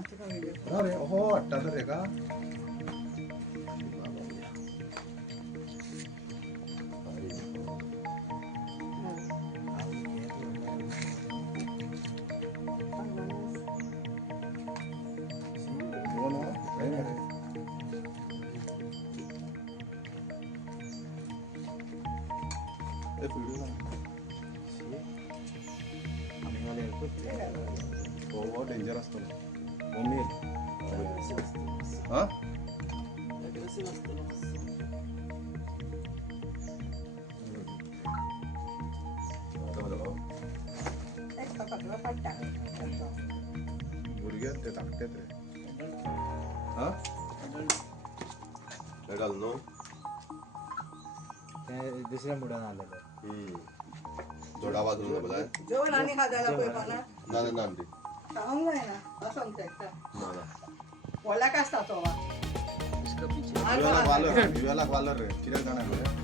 अरे हो वाटतं तर रे का हो डेंजर असतो मम्मी हा भुरगे ते टाकतात रे हा घाल दुसऱ्या मुडान आलेलं जोडा बाजूला बोला जेवण आणि खायला पैपाना नाही नाही सांग नाही ना असं म्हणतात वळला का असता तो वालर रे किती जाणार